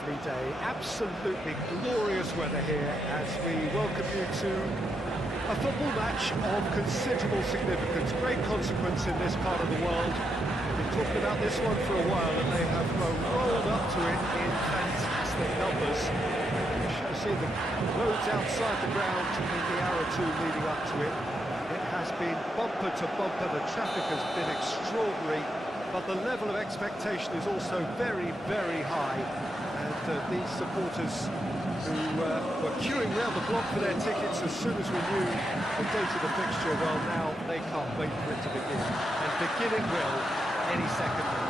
lovely day, absolutely glorious weather here as we welcome you to a football match of considerable significance, great consequence in this part of the world. We've been talking about this one for a while and they have rolled up to it in fantastic numbers. You should have seen the roads outside the ground in the hour or two leading up to it. It has been bumper to bumper, the traffic has been extraordinary, but the level of expectation is also very, very high. And these supporters who were queuing round the block for their tickets as soon as we knew the date of the fixture, well, now they can't wait for it to begin. And begin it will any second now.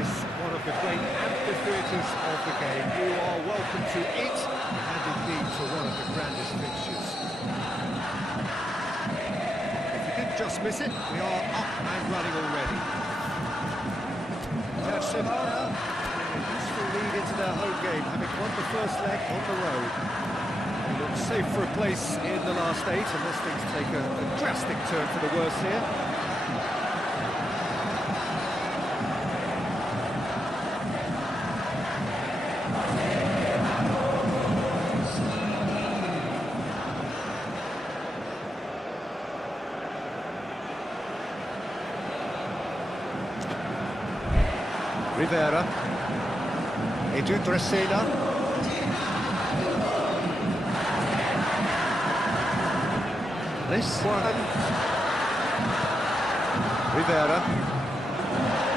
This is one of the great amphitheatres of the game. You are welcome to it, and indeed to one of the grandest fixtures. Just miss it, we are up and running already. Persebaya, a useful lead into their home game, having won the first leg on the road. They look safe for a place in the last 8, unless things take a drastic turn for the worse here. Rivera, Edu Dresena, this one, Rivera,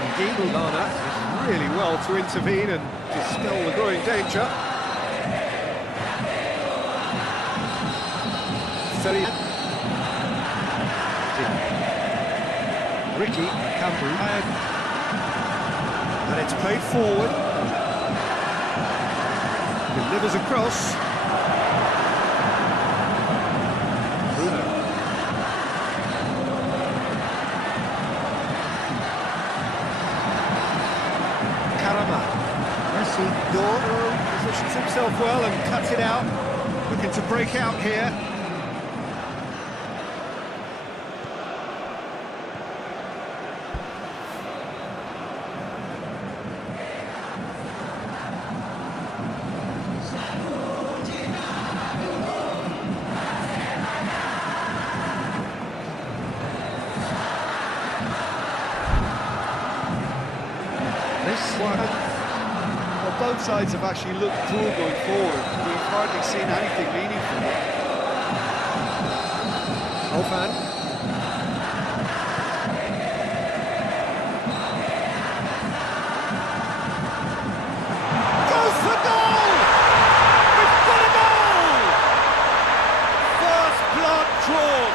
indeed Lana is really well to intervene and dispel the growing danger. Ricky Cambu. And it's played forward. Delivers across. Bruno. Karama. Messi. Doro positions himself well and cuts it out. Looking to break out here. Well, both sides have actually looked poor going forward. We've hardly seen anything meaningful. Ofan. Goes for goal! We've got a goal! First blood drawn.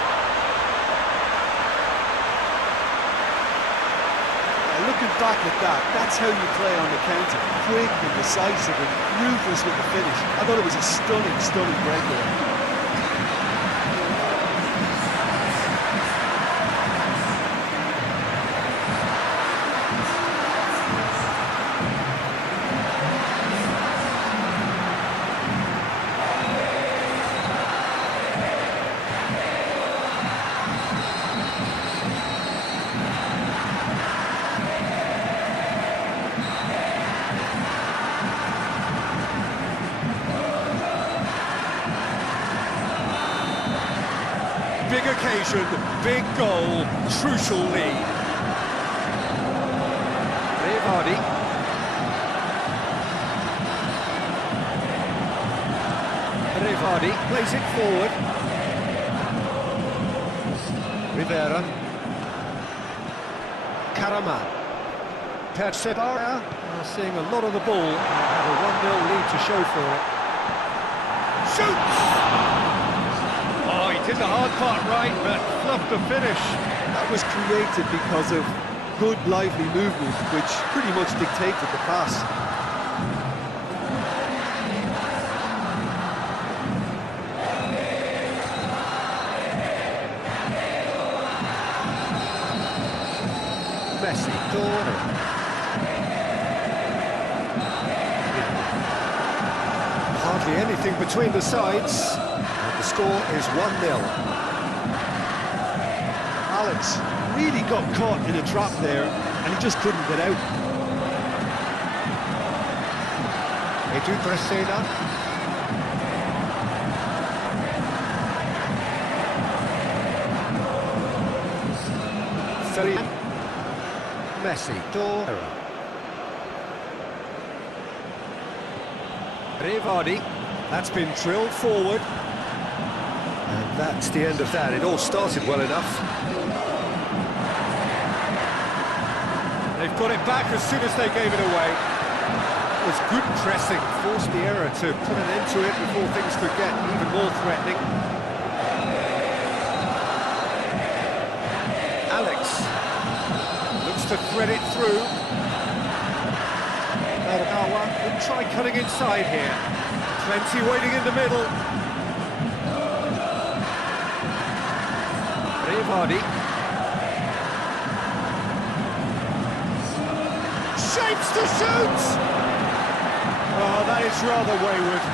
Looking back at that, that's how you play on the counter. Quick and decisive and ruthless with the finish. I thought it was a stunning, stunning breakaway. Big occasion, big goal, crucial lead. Rivardi. Rivardi plays it forward. Rivera. Karama. Persebaya are seeing a lot of the ball and have a 1-0 lead to show for it. Shoots! Did the hard part right, but fluffed the finish. That was created because of good, lively movement, which pretty much dictated the pass. Messi, Dorn. Hardly anything between the sides. The score is 1-0. Alex really got caught in a trap there, and he just couldn't get out. Edu Bresena. Messi, Dora. Rivardi, that's been drilled forward. And that's the end of that. It all started well enough. They've got it back as soon as they gave it away. It was good pressing, forced the error to put an end to it before things could get even more threatening. Alex looks to thread it through. Arakawa will try cutting inside here. Plenty waiting in the middle. Rivardi. Shapes to shoot! Oh, that is rather wayward.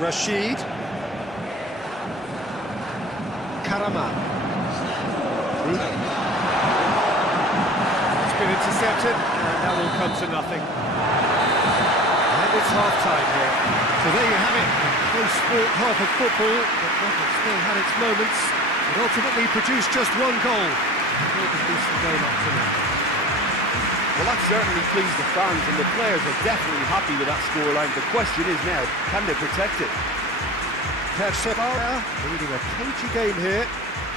Rashid. Karaman. Bruno. It's been intercepted, and that will come to nothing. And it's half-time here. So there you have it, a close sport half of football, but one that still had its moments. It ultimately produced just one goal. It was a decent game up to now. Well, that certainly pleased the fans, and the players are definitely happy with that scoreline. The question is now, can they protect it? Persebaya leading a cagey game here.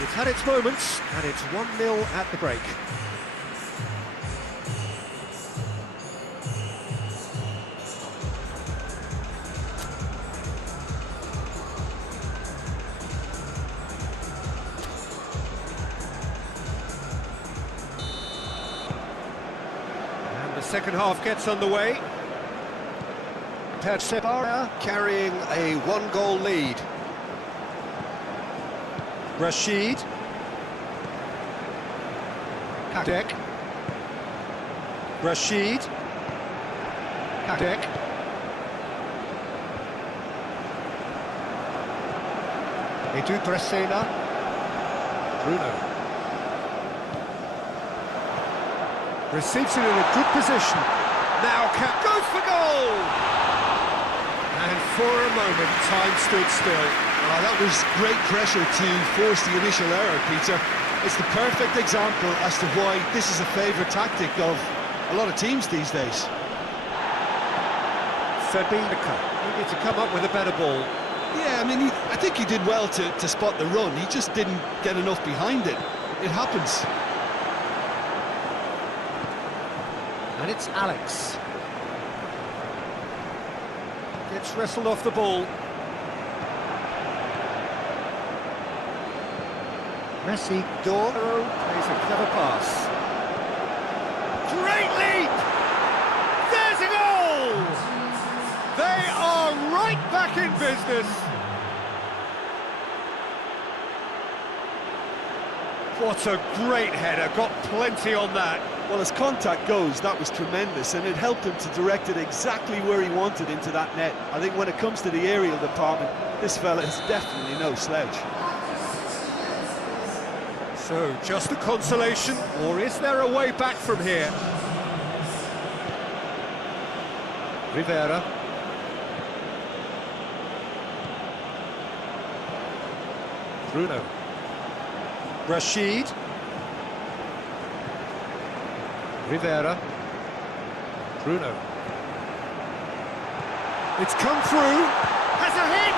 It's had its moments, and it's 1-0 at the break. And the second half gets underway. Persebaya carrying a one-goal lead. Rashid. Kadek. Rashid. Kadek. Edu Bresena. Bruno. Receives it in a good position. Now goes for goal! And for a moment, time stood still. Oh, that was great pressure to force the initial error, Peter. It's the perfect example as to why this is a favourite tactic of a lot of teams these days. Persebaya needed to come up with a better ball. Yeah, I mean, I think he did well to spot the run. He just didn't get enough behind it. It happens. And it's Alex. Gets wrestled off the ball. Messi, Doro plays a clever pass. Great leap! There's a goal! They are right back in business. What a great header, got plenty on that. Well, as contact goes, that was tremendous, and it helped him to direct it exactly where he wanted into that net. I think when it comes to the aerial department, this fella is definitely no slouch. So, just a consolation, or is there a way back from here? Rivera. Bruno. Rashid. Rivera. Bruno. It's come through. Has a hit!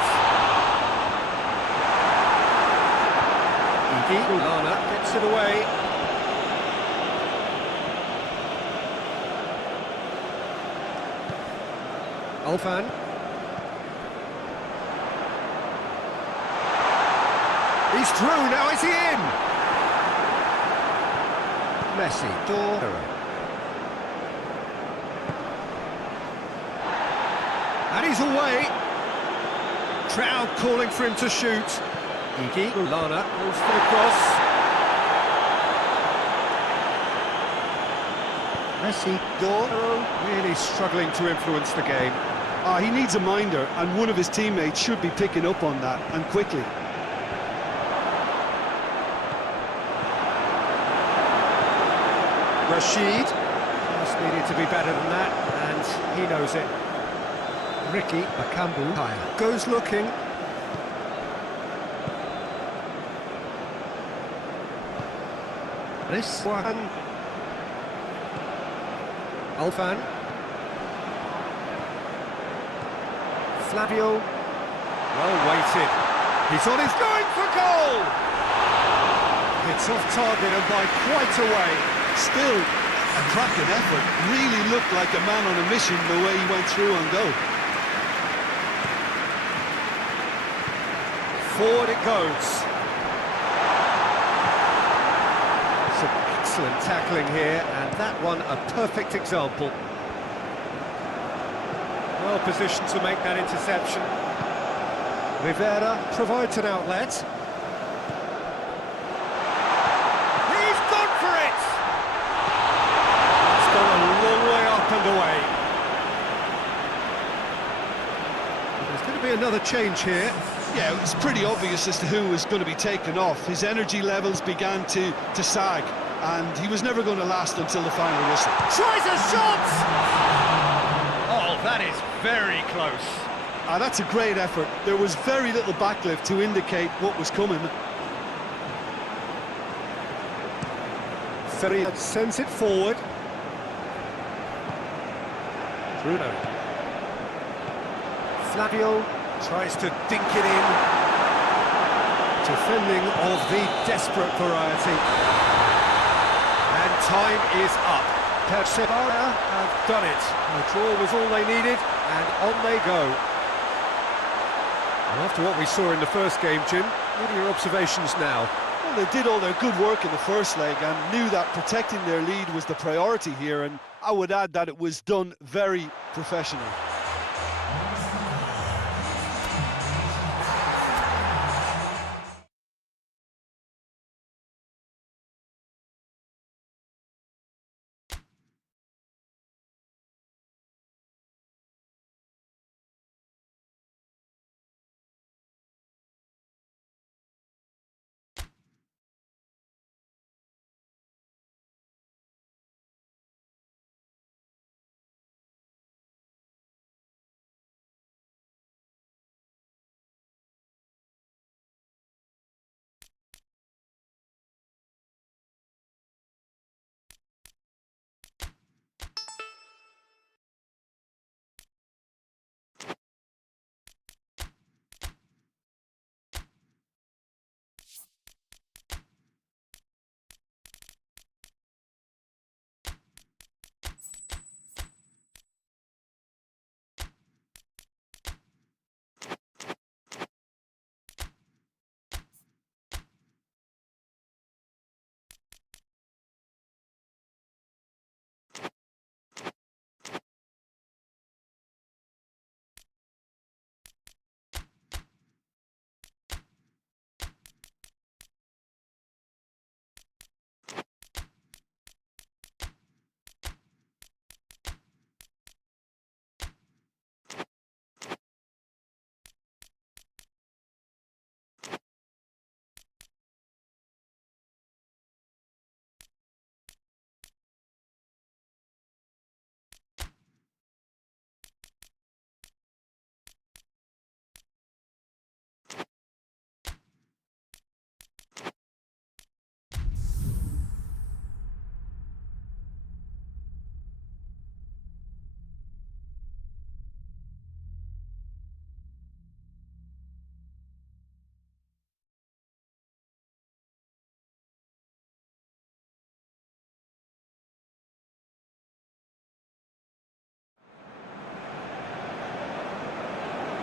Lana gets it away. Alfan. He's through, now is he in? Messi, Dora. And he's away. Crowd calling for him to shoot. Lana goes for the cross. Messi, Doro really struggling to influence the game. He needs a minder, and one of his teammates should be picking up on that, and quickly. Rashid just needed to be better than that, and he knows it. Ricky Bakambu goes looking. This one. Alfan. Flavio. Well weighted. He's on his going for goal! It's off target and by quite a way. Still a cracking effort. Really looked like a man on a mission the way he went through on goal. Forward it goes. Some excellent tackling here, and that one a perfect example. Well positioned to make that interception. Rivera provides an outlet. He's gone for it! It's gone a long way up and away. There's going to be another change here. Yeah, it was pretty obvious as to who was going to be taken off. His energy levels began to sag, and he was never going to last until the final whistle. Tries a shot! Oh, that is very close. That's a great effort. There was very little backlift to indicate what was coming. Ferry sends it forward. Bruno. Flavio tries to dink it in. Defending of the desperate variety. And time is up. Persebaya have done it. The draw was all they needed, and on they go. And after what we saw in the first game, Jim, what are your observations now? Well, they did all their good work in the first leg and knew that protecting their lead was the priority here, and I would add that it was done very professionally.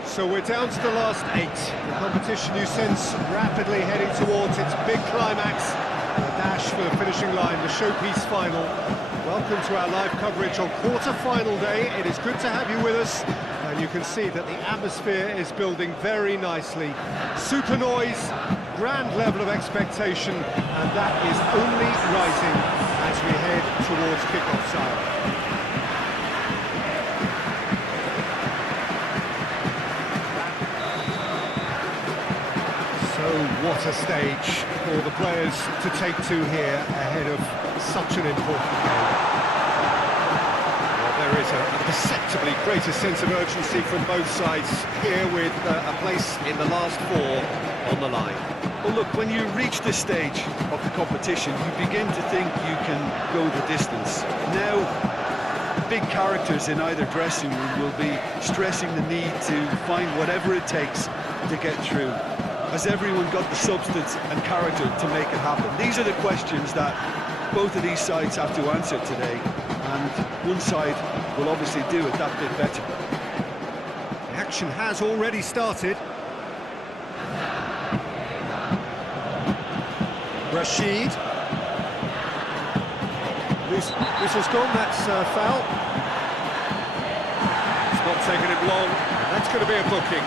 So we're down to the last 8. The competition you sense rapidly heading towards its big climax. The dash for the finishing line, the showpiece final. Welcome to our live coverage on quarter-final day. It is good to have you with us. And you can see that the atmosphere is building very nicely. Super noise, grand level of expectation, and that is only rising as we head towards kick-off time. what a stage for the players to take to here ahead of such an important game. Well, there is a perceptibly greater sense of urgency from both sides here with a place in the last four on the line. Well, look, when you reach this stage of the competition, you begin to think you can go the distance. Now, big characters in either dressing room will be stressing the need to find whatever it takes to get through. Has everyone got the substance and character to make it happen? These are the questions that both of these sides have to answer today, and one side will obviously do it that bit better. The action has already started. Rashid. Whistle's gone, that's foul. It's not taking him long. That's going to be a booking.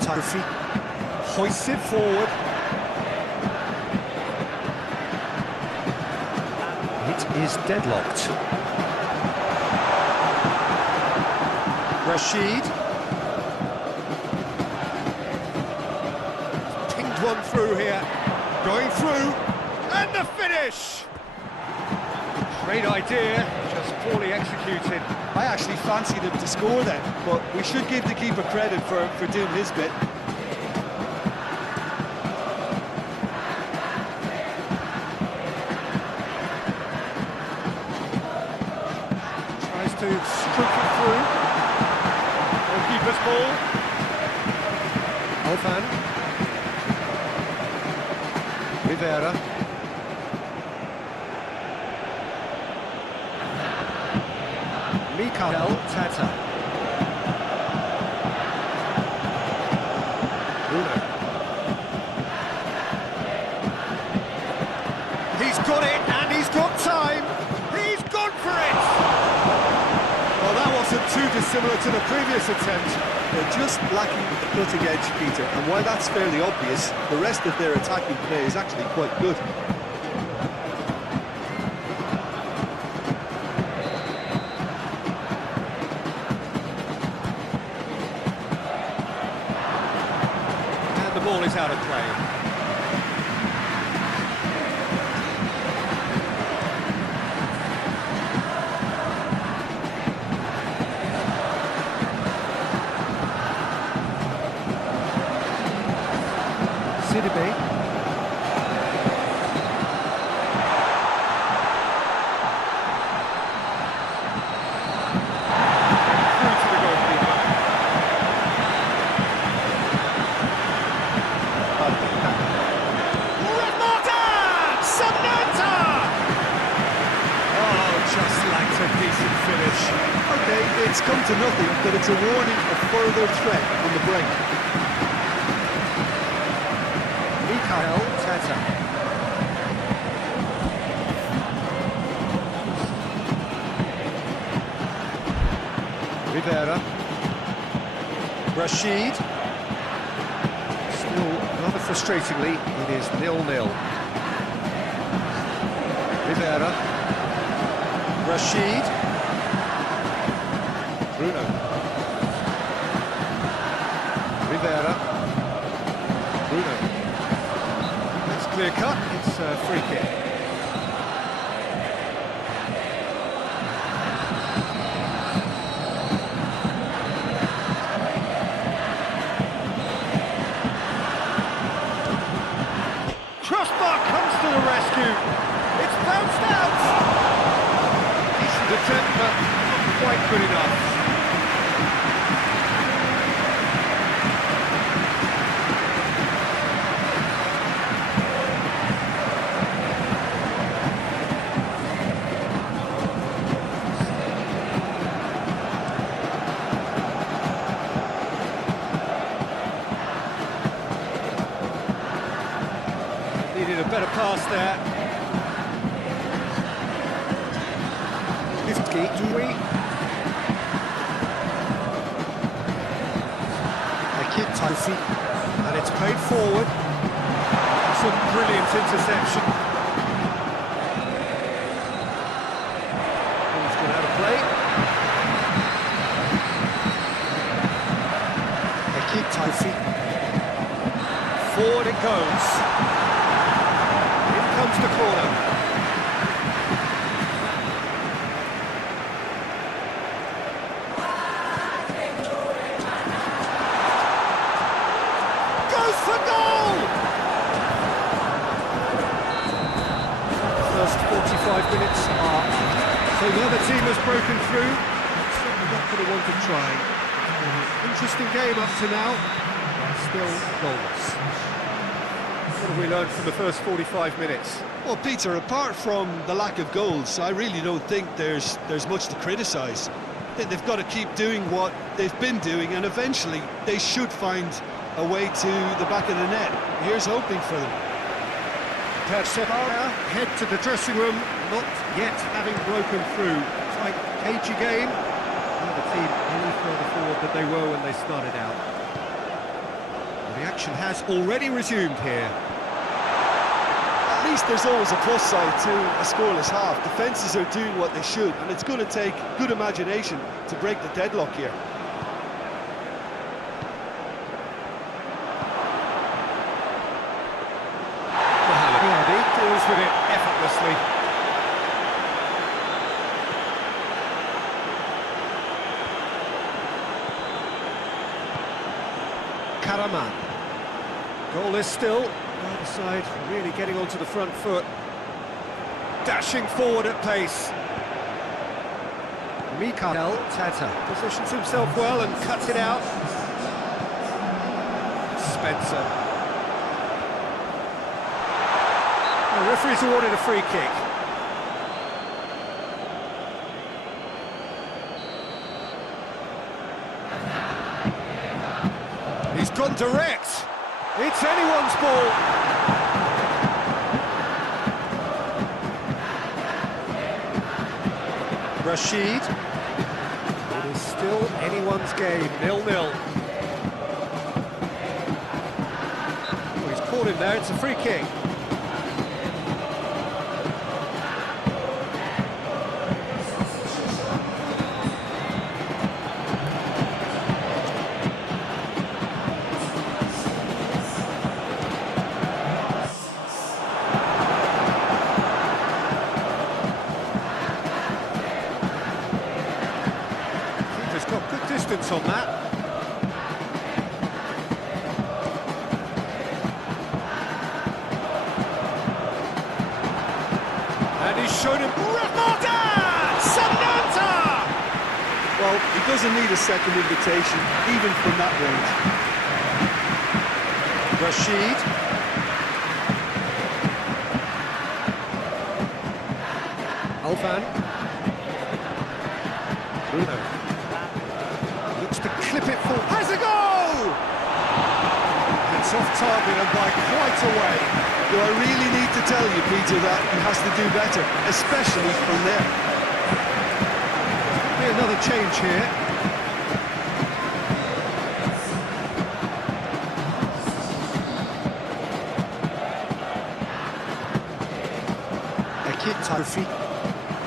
Tofi hoists it forward. It is deadlocked. Rashid. Pinged one through here. Going through. And the finish! Great idea, just poorly executed. I actually fancied him to score then, but we should give the keeper credit for doing his bit. Tries to stroke it through. Goalkeeper's ball. Alvan. Rivera. Mikael Tata. Bruno. He's got it, and he's got time. He's gone for it. Well, that wasn't too dissimilar to the previous attempt. They're just lacking the cutting edge, Peter, and while that's fairly obvious, the rest of their attacking play is actually quite good. The ball is out of play. Sidibe. Through to the goalkeeper. Just lacked a decent finish. Okay, it's come to nothing, but it's a warning of further threat on the break. Mikael Tata. Rivera. Rashid. Still, rather frustratingly, it is 0-0. Rivera. Rashid. Bruno. Rivera. Bruno. That's clear cut, it's a free kick. Crossbar comes to the rescue. It's bounced out. Decent attempt quite good enough. Needed a better pass there. Do we? And it's played forward. Some brilliant interception. He's going out of play. Forward it goes. In comes the corner. For goal! First 45 minutes are... So the other team has broken through. Certainly not going to want to try. Interesting game up to now. Still goalless. What have we learned from the first 45 minutes? Well, Peter, apart from the lack of goals, I really don't think there's much to criticise. They've got to keep doing what they've been doing, and eventually they should find a way to the back of the net. Here's hoping for them. Persebaya head to the dressing room, not yet having broken through. It's like cagey game. Not the team any further forward than they were when they started out. Well, the action has already resumed here. At least there's always a plus side to a scoreless half. Defences are doing what they should, and it's going to take good imagination to break the deadlock here. Deals with it effortlessly. Karaman. Goal is still. Either side really getting onto the front foot. Dashing forward at pace. Mikael Tata positions himself well and cuts it out. Spencer. The referee's awarded a free kick. He's gone direct. It's anyone's ball. Rashid. It is still anyone's game, 0-0. Well, he's caught him there, it's a free kick. Distance on that. And he's shown him Samantha! Well, he doesn't need a second invitation, even from that range. Rashid. Alfan. Bruno. To clip it full, has a goal! It's off target and by quite a way. Do I really need to tell you, Peter, that he has to do better, especially from there? Be another change here.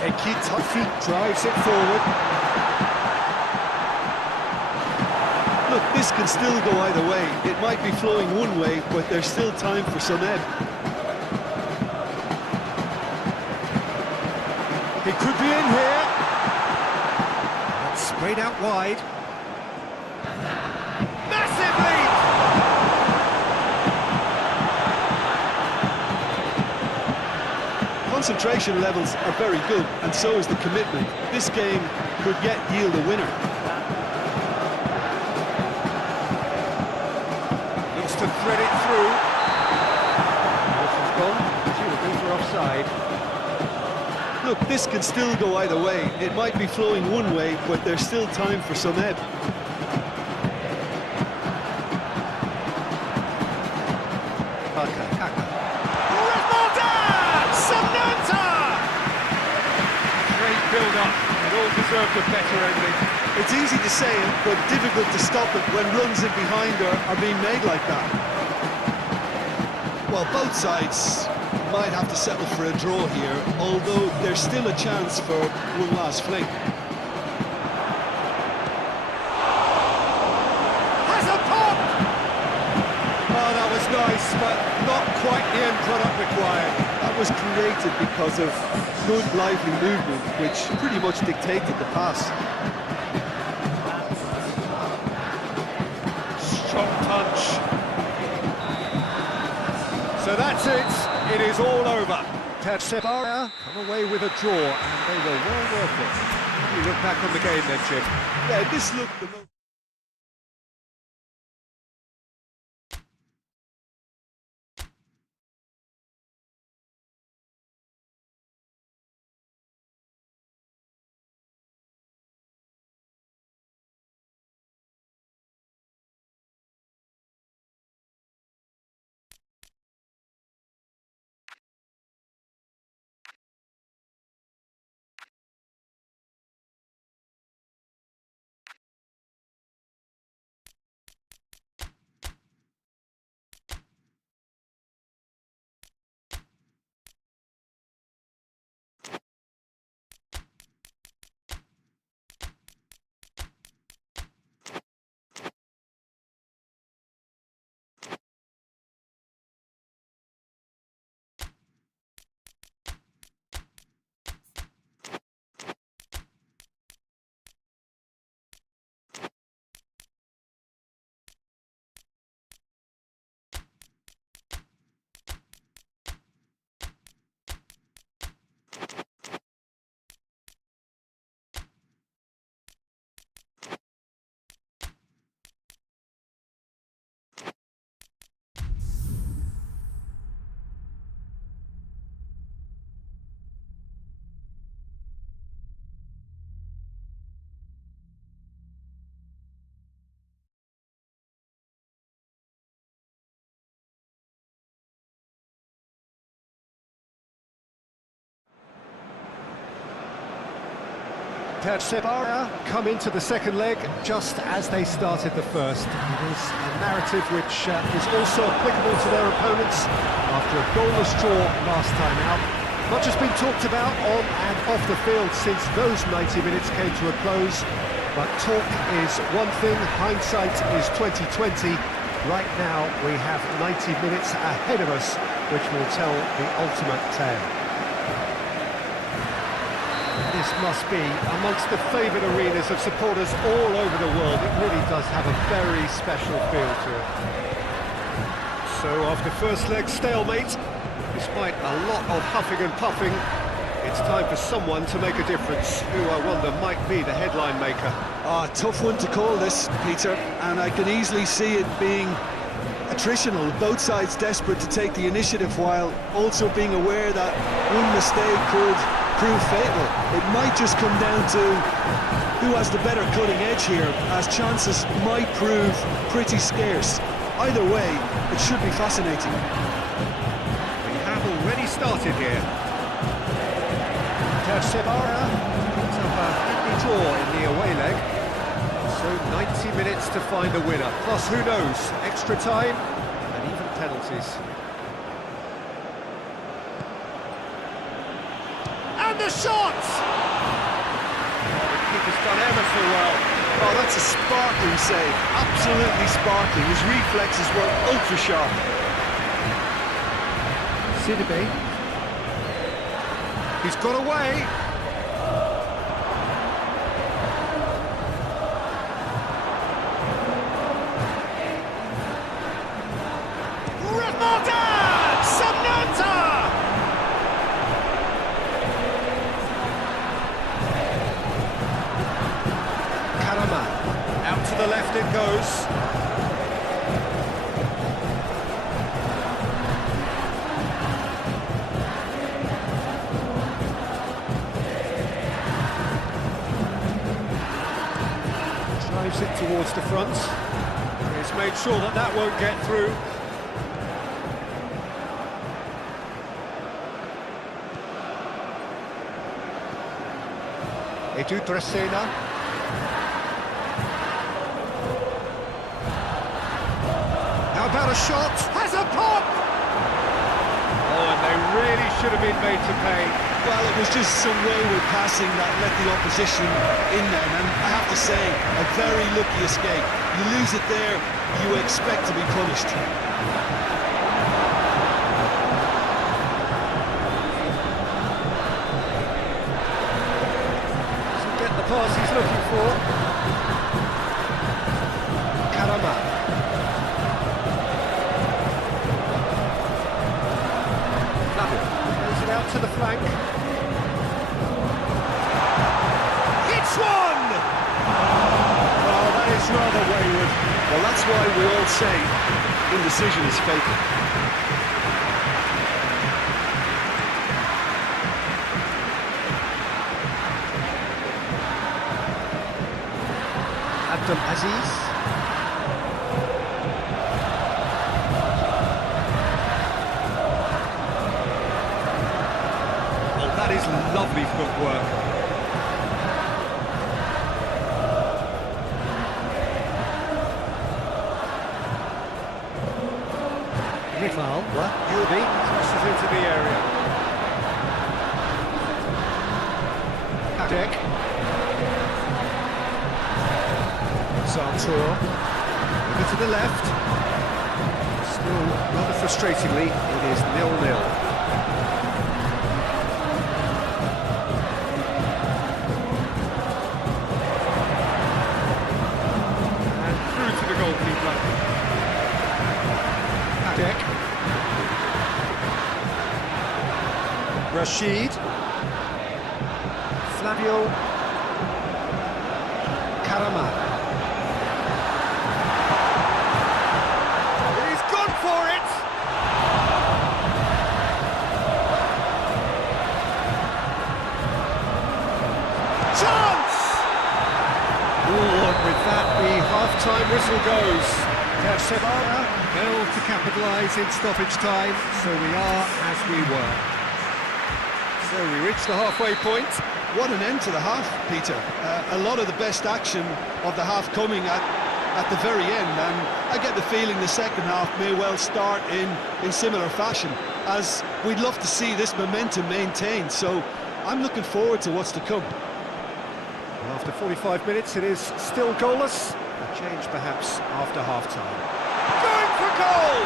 Ekitofi drives it forward. Look, this can still go either way. It might be flowing one way, but there's still time for some ebb. He could be in here. That's sprayed out wide. Massive lead! concentration levels are very good, and so is the commitment. This game could yet yield a winner. Looks to thread it through. Whistle's gone, presumably for offside. Look, this can still go either way. It might be flowing one way, but there's still time for some ebb. Build-up, it all deserved a better ending. It's easy to say it, but difficult to stop it when runs in behind are being made like that. Well, both sides might have to settle for a draw here, although there's still a chance for one last fling. Has a pop! Oh, that was nice, but not quite the end product required. That was created because of good, lively movement, which pretty much dictated the pass. Strong punch. So that's it. It is all over. Persebaya come away with a draw, and they were well worth it. You look back on the game then, Jim. Yeah, this looked the most... Persebaya come into the second leg just as they started the first. It is a narrative which is also applicable to their opponents after a goalless draw last time out. Much has been talked about on and off the field since those 90 minutes came to a close, but talk is one thing, hindsight is 2020. Right now we have 90 minutes ahead of us, which will tell the ultimate tale. This must be amongst the favoured arenas of supporters all over the world. It really does have a very special feel to it. So after first leg stalemate, despite a lot of huffing and puffing, it's time for someone to make a difference. Who, I wonder, might be the headline maker. Tough one to call this, Peter, and I can easily see it being attritional. Both sides desperate to take the initiative while also being aware that one mistake could prove fatal. It might just come down to who has the better cutting edge here, as chances might prove pretty scarce. Either way, it should be fascinating. We have already started here. Persebaya picks up a handy draw in the away leg. So 90 minutes to find a winner. Plus, who knows, extra time and even penalties. And the shot! The keeper's done ever so well. Oh, that's a sparkling save. Absolutely sparkling. His reflexes were ultra sharp. Sidibe. He's got away. it goes. Drives it towards the front. He's made sure that that won't get through. Edu Tresena. How about a shot? Has a pop! Oh, and they really should have been made to pay. Well, it was just some wayward passing that let the opposition in then, and I have to say, a very lucky escape. You lose it there, you expect to be punished. Pass he's looking for. Karama. Plays it out to the flank. It's one! Well, that is rather wayward. Well, that's why we all say indecision is fatal. Abdul Aziz. Well, that is lovely footwork. Rifal, Yubi, crosses into the area. Adek. Sartor, over to the left. Still, rather frustratingly, it is 0-0. And through to the goalkeeper. Adek. Rashid. Flavio. Karama. Half-time whistle goes. Persebaya failed to capitalise in stoppage time, so we are as we were. So we reach the halfway point. What an end to the half, Peter. A lot of the best action of the half coming at the very end, and I get the feeling the second half may well start in similar fashion, as we'd love to see this momentum maintained, so I'm looking forward to what's to come. After 45 minutes, it is still goalless. A change, perhaps, after half-time. Going for goal!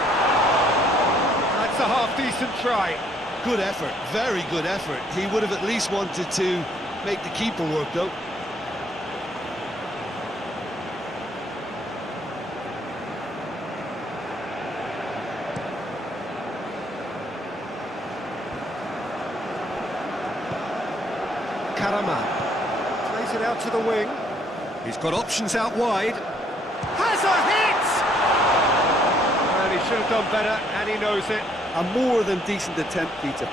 That's a half-decent try. Good effort, very good effort. He would have at least wanted to make the keeper work, though. Karama. Plays it out to the wing. He's got options out wide. Has a hit! Well, he should have done better, and he knows it. A more than decent attempt, Peter.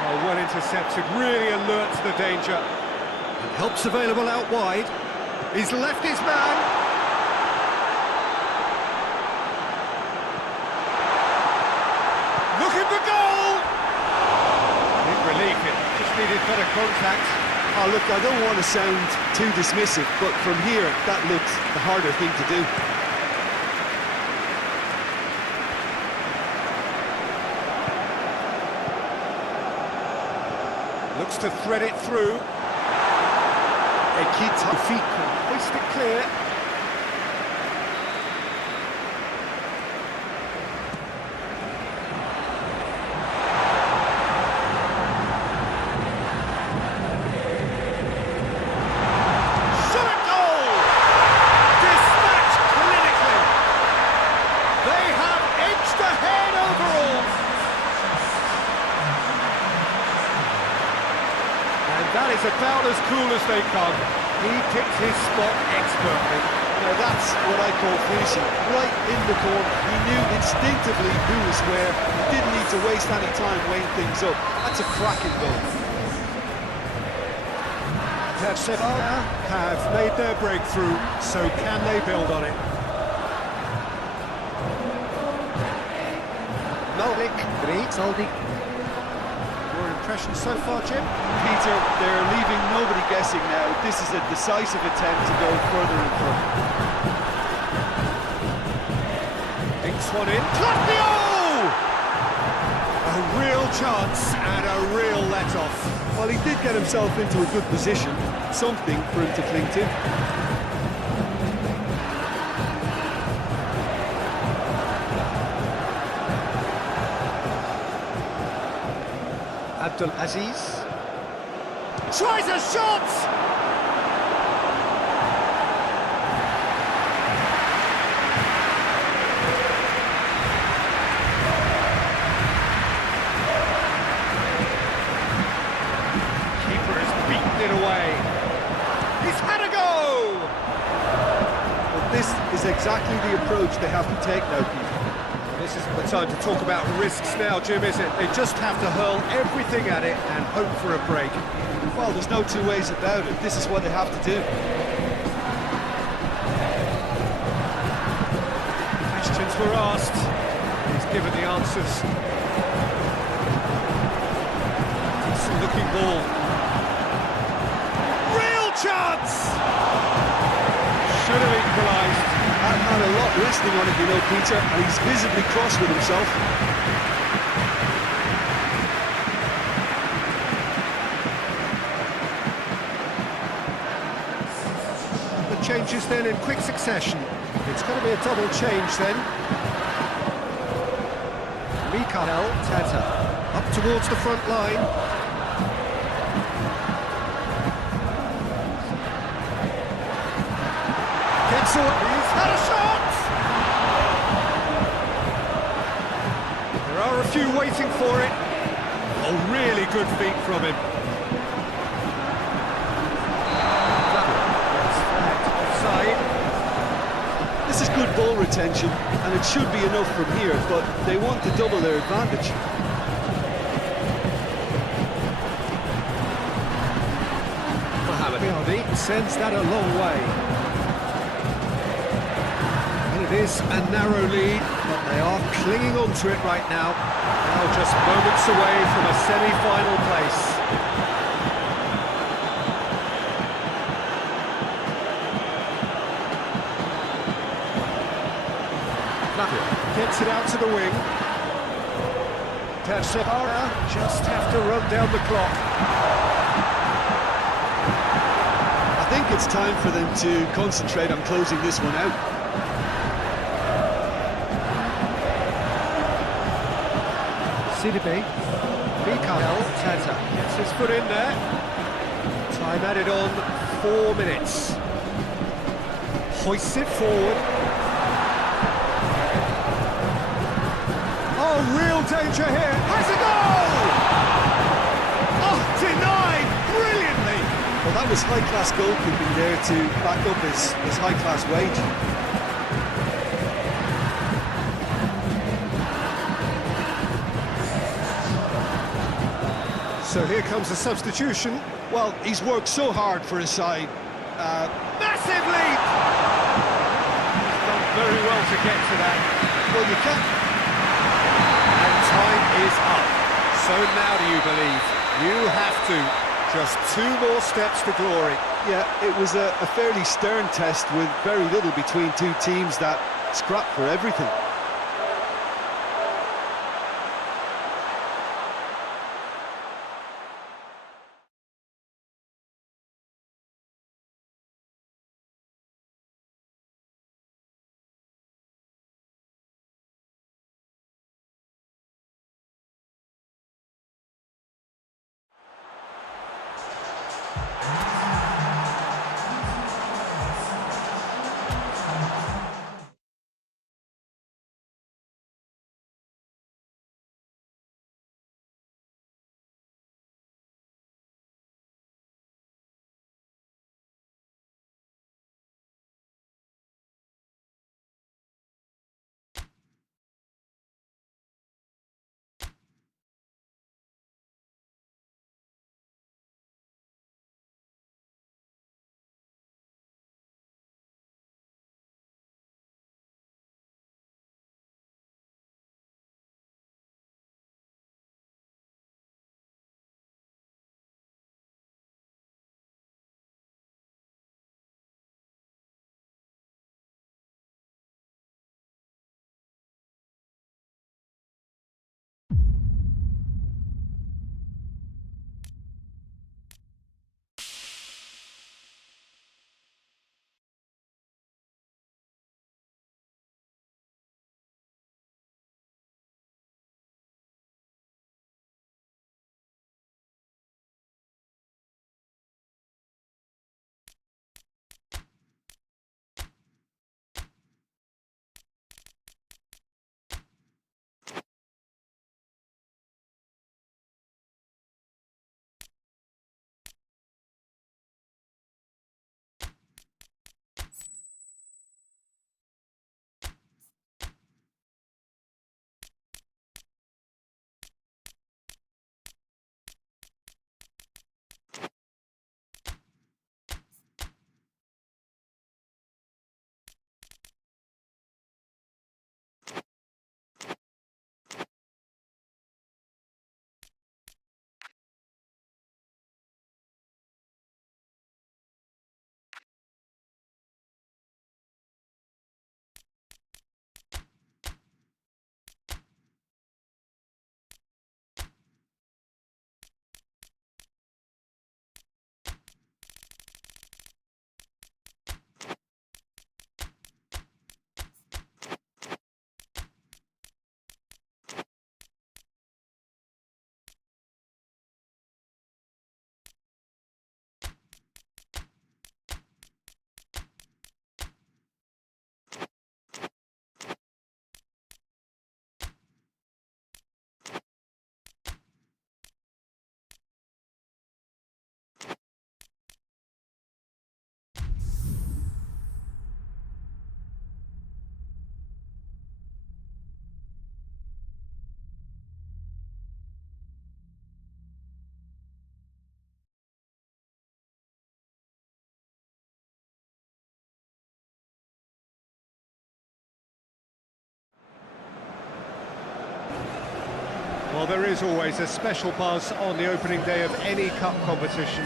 Oh, well intercepted, really alert to the danger. And help's available out wide. He's left his man. Needed better contact. Oh, look, I don't want to sound too dismissive, but from here, that looked the harder thing to do. Looks to thread it through. Ekita Fika, hoist it clear. That is about as cool as they come. He picked his spot expertly. Now that's what I call finishing, right in the corner. He knew instinctively who was where. He didn't need to waste any time weighing things up. That's a cracking goal. Persebaya have made their breakthrough, so can they build on it? Soldi. Your impression so far, Jim? Peter, they're leaving nobody guessing now. This is a decisive attempt to go further in front. Dinks one in. Claudio! A real chance and a real let-off. Well, he did get himself into a good position, something for him to cling to. Abdul Aziz tries a shot! Keeper has beaten it away. He's had a go! Well, this is exactly the approach they have to take now, Peter. This isn't the time to talk about risks now, Jim, is it? They just have to hurl everything at it and hope for a break. Well, there's no two ways about it. This is what they have to do. Questions were asked. He's given the answers. Decent looking ball. Real chance! Should have equalised. That had a lot resting on it, you know, Peter, and he's visibly cross with himself. The changes then in quick succession. It's going to be a double change then. Mikael Tata up towards the front line. Gets on. He's had a shot! There are a few waiting for it. Oh, really good feet from him. Gets flagged offside. This is good ball retention, and it should be enough from here, but they want to double their advantage. Mohamed sends that a long way. It is a narrow lead, but they are clinging on to it right now. Now just moments away from a semi-final place. Gets it out to the wing. Persebaya just have to run down the clock. I think it's time for them to concentrate on closing this one out. Sidibe, Mikael Tata gets his foot in there. Time added on 4 minutes. Hoists it forward. Oh, real danger here. Has a goal! Oh, denied brilliantly. Well, that was high-class goalkeeping there to back up his high-class wage. So here comes a substitution. Well, he's worked so hard for his side. Massive leap! He's done very well to get to that. Well, you can't. And time is up. So now do you believe? You have to. Just 2 more steps to glory. Yeah, it was a fairly stern test with very little between two teams that scrap for everything. Well, there is always a special buzz on the opening day of any cup competition.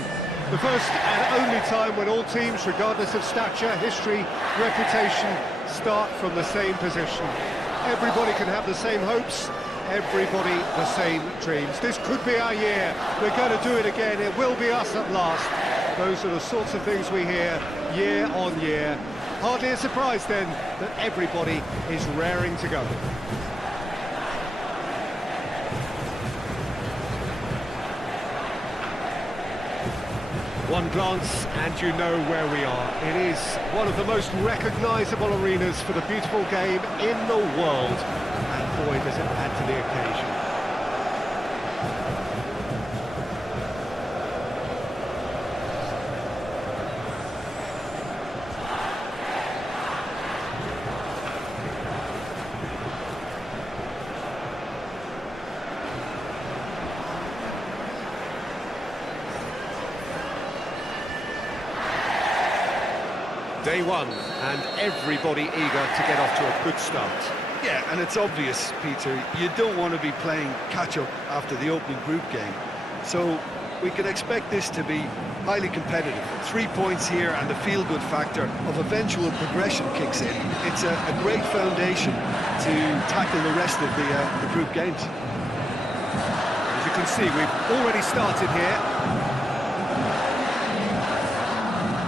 The first and only time when all teams, regardless of stature, history, reputation, start from the same position. Everybody can have the same hopes, everybody the same dreams. This could be our year. We're going to do it again. It will be us at last. Those are the sorts of things we hear year on year. Hardly a surprise then that everybody is raring to go. One glance and you know where we are. It is one of the most recognisable arenas for the beautiful game in the world. And boy, does it add to the occasion. Day one, and everybody eager to get off to a good start. Yeah, and it's obvious, Peter, you don't want to be playing catch-up after the opening group game. So we can expect this to be highly competitive. 3 points here and the feel-good factor of eventual progression kicks in. It's a great foundation to tackle the rest of the group games. As you can see, we've already started here.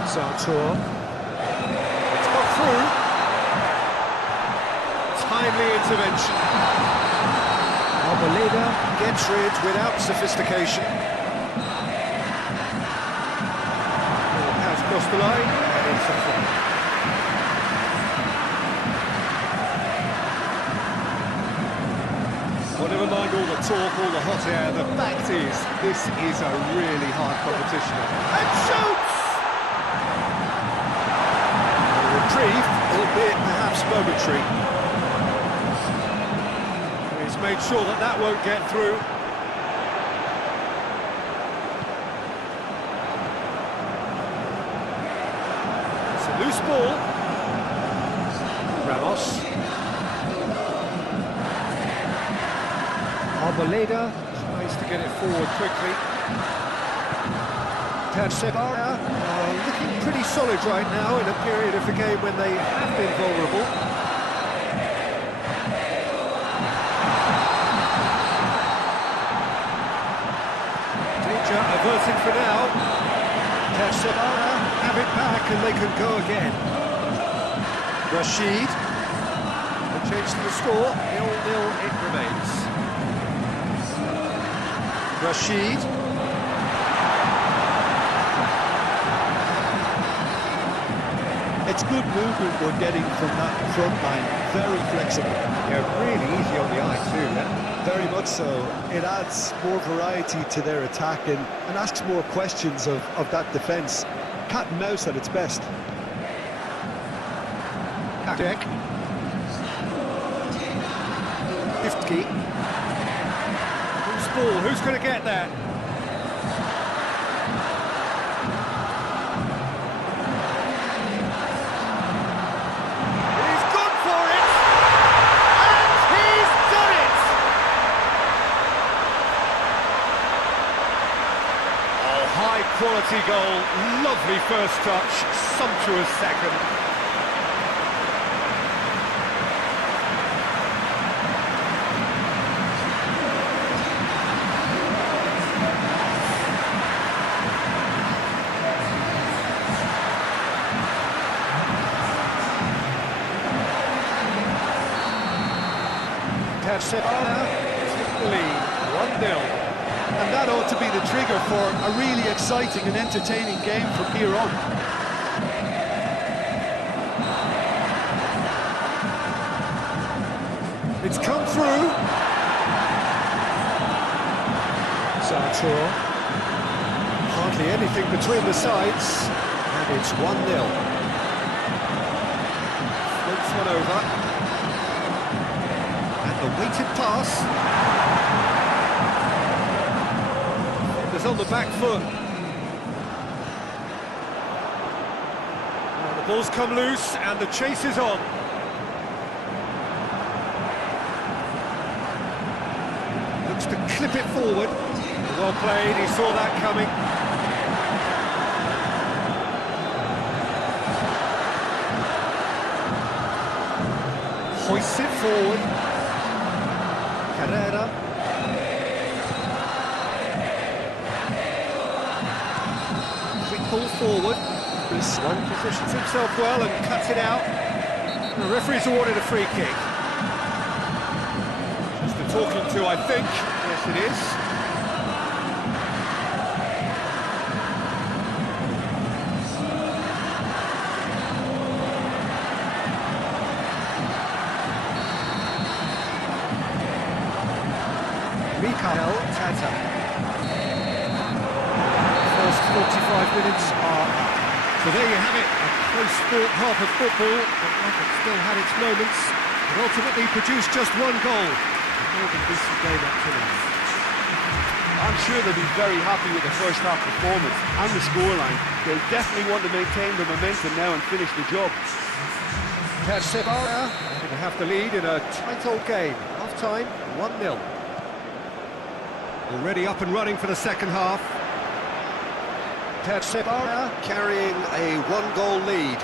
Sartor. Through. Timely intervention. Arboleda gets rid without sophistication. Has crossed the line and it's a front. Well, never mind all the talk, all the hot air. The fact is, this is a really hard competition. And shoots! Reprieve, albeit perhaps momentary. He's made sure that that won't get through. It's a loose ball. Ramos. Arboleda tries to get it forward quickly. Persebaya looking pretty solid right now in a period of the game when they have been vulnerable. Danger averted for now. Persebaya have it back and they can go again. Rashid. A change to the score. 0-0 it remains. Rashid. It's good movement we're getting from that front line, very flexible. Yeah, really easy on the eye too, yeah? Very much so. It adds more variety to their attack and asks more questions of that defence. Cat and mouse at its best. Deck. Giftke. Who's ball? Who's going to get there? Quality goal, lovely first touch, sumptuous second. Persebaya to the lead, 1-0. And that ought to be the trigger for a really exciting and entertaining game from here on. It's come through. Sartor. Hardly anything between the sides. And it's 1-0. Flips one over. And the weighted pass. On the back foot. Well, the ball's come loose and the chase is on. The looks to clip it forward. Well played, he saw that coming. Hoists it forward. Carrera. Quick ball forward. This one positions himself well and cuts it out. The referee's awarded a free kick. Just the talking to, I think. Yes, it is. Mikael Tata. First 45 minutes are up. So there you have it, a close-fought half of football, but one that still had its moments, and ultimately produced just one goal. A more than decent game up to now. I'm sure they'll be very happy with the first half performance and the scoreline. They'll definitely want to maintain the momentum now and finish the job. Persebaya going to have the lead in a tight old game. Half-time, 1-0. Already up and running for the second half. Persebaya carrying a one-goal lead.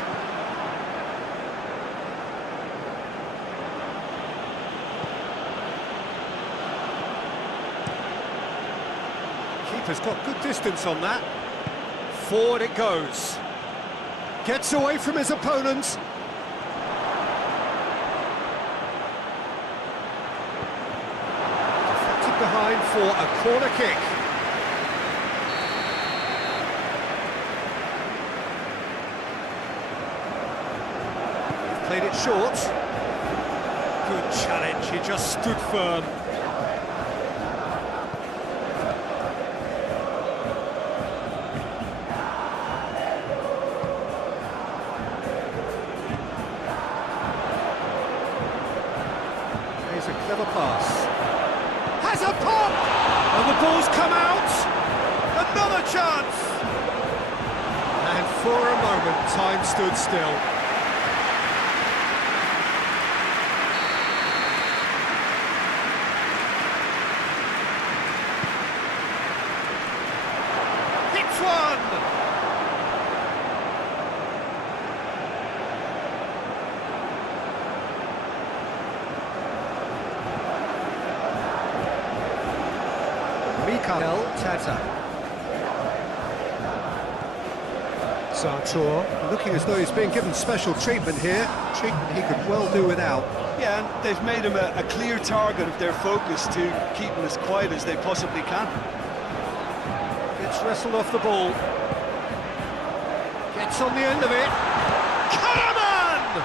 Keeper's got good distance on that. Forward it goes. Gets away from his opponents. Deflected behind for a corner kick. Played it short. Good challenge, he just stood firm. Here's a clever pass. Has a pop! And the ball's come out! Another chance! And for a moment, time stood still. Mikael Tata. Sartor looking as though he's being given special treatment here. Treatment he could well do without. Yeah, and they've made him a clear target of their focus to keep him as quiet as they possibly can. Gets wrestled off the ball. Gets on the end of it. Karaman!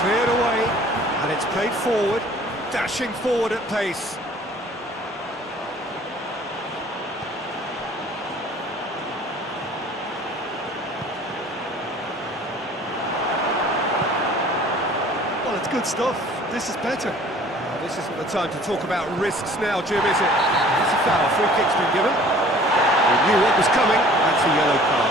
Cleared away, and it's played forward, dashing forward at pace. Well, it's good stuff. This is better. This isn't the time to talk about risks now, Jim, is it? It's a foul. Free kick's been given. He knew what was coming. That's a yellow card.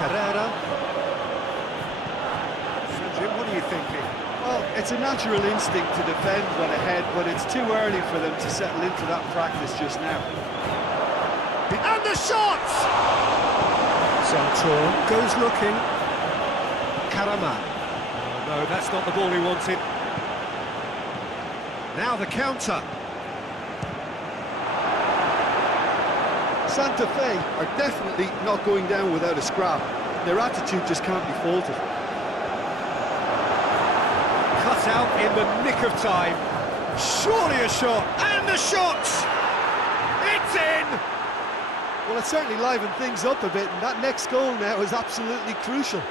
Carrera. So, Jim, what are you thinking? Well, it's a natural instinct to defend when ahead, but it's too early for them to settle into that practice just now. And the shot! Sartor goes looking. Karaman. Oh, no, that's not the ball he wanted. Now the counter. Santa Fe are definitely not going down without a scrap. Their attitude just can't be faulted. Cut out in the nick of time. Surely a shot. And the shot! It's in! Well, it certainly livened things up a bit, and that next goal now is absolutely crucial.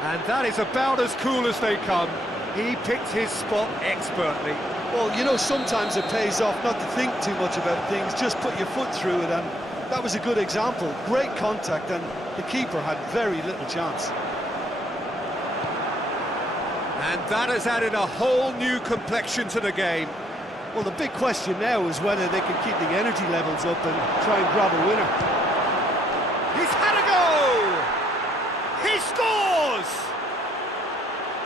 And that is about as cool as they come. He picked his spot expertly. Well, you know, sometimes it pays off not to think too much about things, just put your foot through it, and that was a good example. Great contact, and the keeper had very little chance. And that has added a whole new complexion to the game. Well, the big question now is whether they can keep the energy levels up and try and grab a winner. He's had a go! He scores!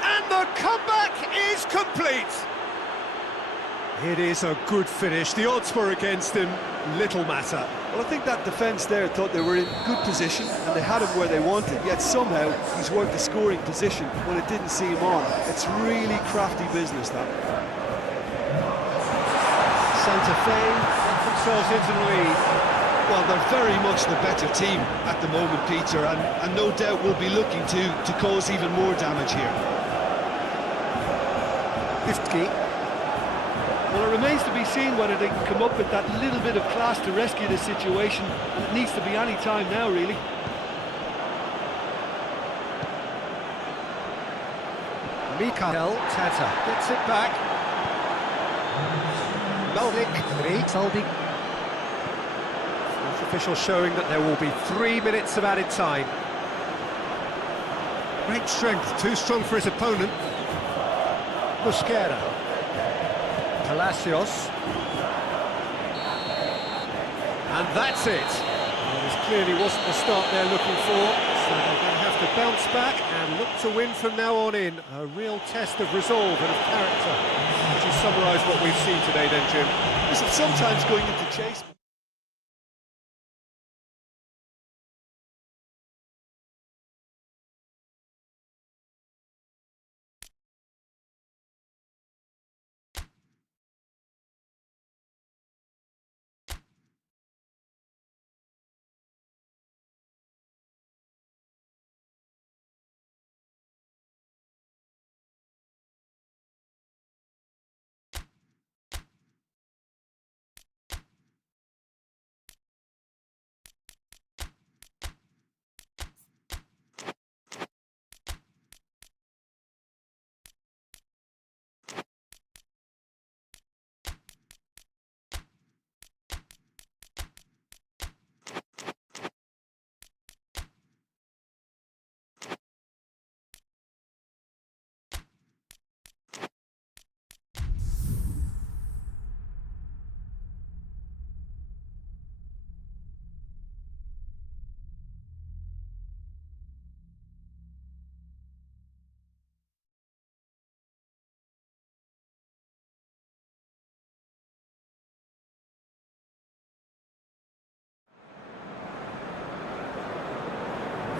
And the comeback is complete. It is a good finish. The odds were against him, little matter. Well, I think that defence there thought they were in good position and they had him where they wanted, yet somehow he's worked the scoring position when it didn't see him on. It's really crafty business, that. Santa Fe get themselves into the lead. Well, they're very much the better team at the moment, Peter, and no doubt will be looking to cause even more damage here. Well, it remains to be seen whether they can come up with that little bit of class to rescue the situation, and it needs to be any time now, really. Mikael Tata gets it back. Fourth official showing that there will be 3 minutes of added time. Great strength, too strong for his opponent. Busquera. Palacios. And that's it. Well, this clearly wasn't the start they're looking for, so they're going to have to bounce back and look to win from now on in. A real test of resolve and of character. Would you summarise what we've seen today then, Jim? Listen, sometimes going into chase...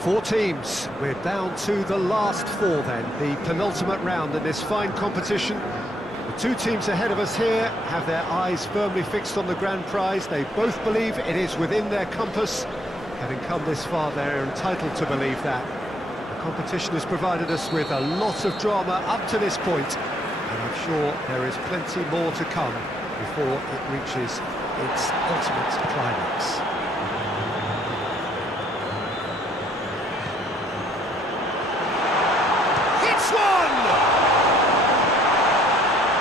Four teams. We're down to the last four then, the penultimate round in this fine competition. The two teams ahead of us here have their eyes firmly fixed on the grand prize. They both believe it is within their compass. Having come this far, they're entitled to believe that. The competition has provided us with a lot of drama up to this point, and I'm sure there is plenty more to come before it reaches its ultimate climax.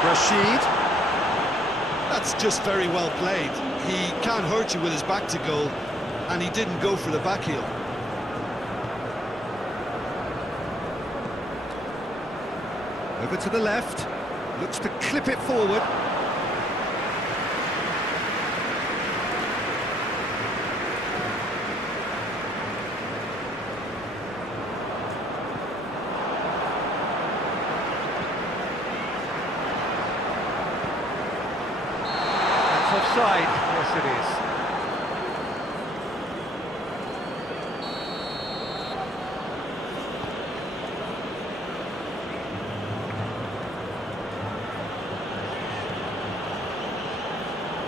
Rashid. That's just very well played. He can't hurt you with his back to goal, and he didn't go for the back heel. Over to the left, looks to clip it forward. Offside, yes it is.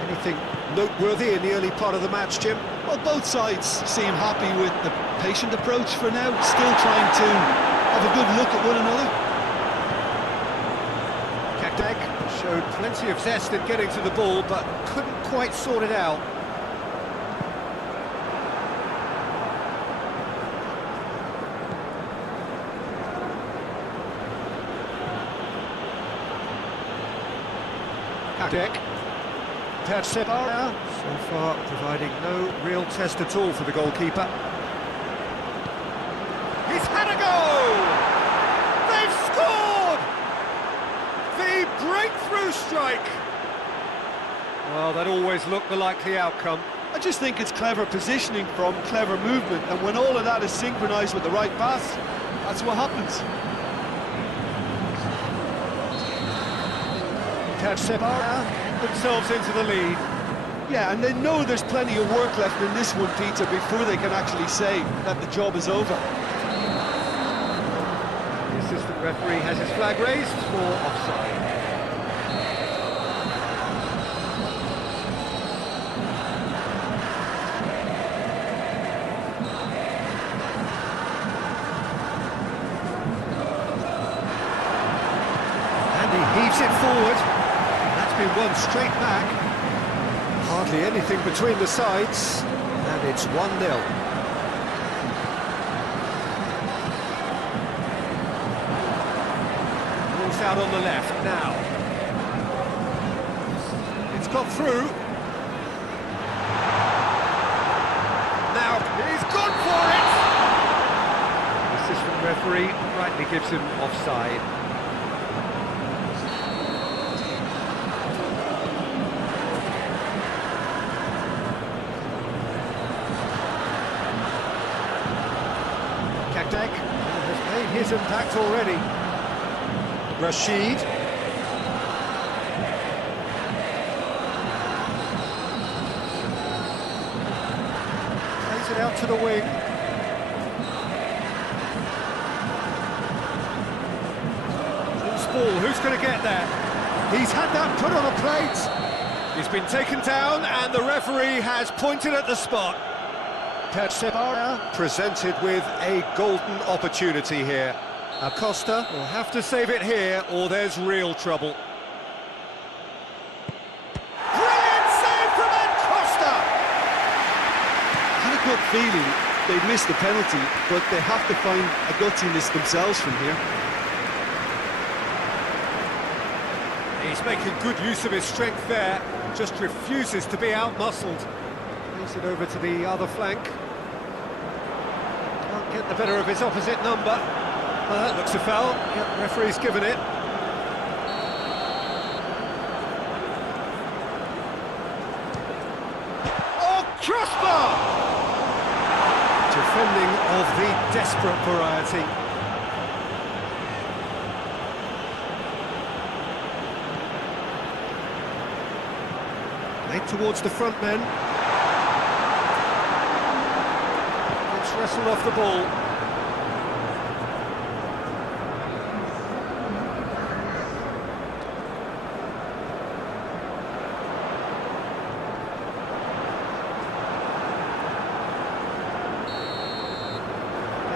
Anything noteworthy in the early part of the match, Jim? Well, both sides seem happy with the patient approach for now, still trying to have a good look at one another. Kaktek showed plenty of zest in getting to the ball, but couldn't quite sort it out. Kaktek. Persebaya, so far providing no real test at all for the goalkeeper. He's had a go! They've scored! through strike. Well, that always looked the likely outcome. I just think it's clever positioning from clever movement, and when all of that is synchronised with the right pass, that's what happens. Persebaya themselves into the lead. Yeah, and they know there's plenty of work left in this one, Peter, before they can actually say that the job is over. The assistant referee has his flag raised for offside. And he heaves it forward. That's been won straight back. Hardly anything between the sides, and it's 1-0. Ball's out on the left now. It's got through. Now he's gone for it! The assistant referee rightly gives him offside. Has made his impact already. Rashid. Plays it out to the wing. Loose ball, who's going to get there? He's had that put on a plate. He's been taken down and the referee has pointed at the spot. Persebaya presented with a golden opportunity here. Acosta will have to save it here or there's real trouble. Brilliant save from Acosta! I had a good feeling they'd missed the penalty, but they have to find a gutsiness themselves from here. He's making good use of his strength there, just refuses to be out-muscled. Moves it over to the other flank. Can't get the better of his opposite number. Well, that looks a foul. Yep, referee's given it. Oh, crossbar! Defending of the desperate variety. Played towards the front men. Gets wrestled off the ball.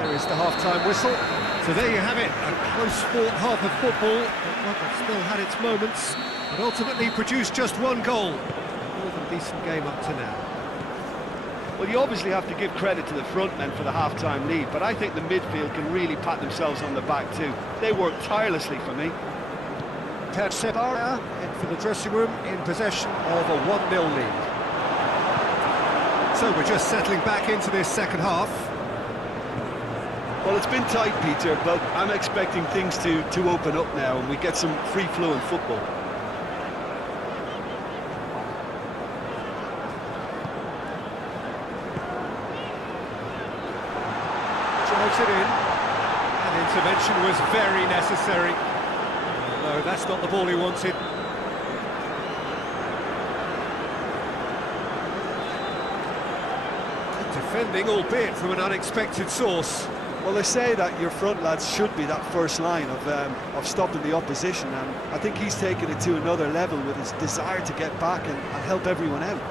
There is the half-time whistle. So there you have it, a close-fought half of football, but one that still had its moments, but ultimately produced just one goal. More than decent game up to now. Well, you obviously have to give credit to the front men for the half-time lead, but I think the midfield can really pat themselves on the back too. They worked tirelessly for me. Persebaya head for the dressing room in possession of a 1-0 lead. So we're just settling back into this second half. Well, it's been tight, Peter, but I'm expecting things to open up now and we get some free-flowing football. Drives it in, and intervention was very necessary. No, that's not the ball he wanted. Good defending, albeit from an unexpected source. Well, they say that your front lads should be that first line of stopping the opposition, and I think he's taken it to another level with his desire to get back and help everyone out.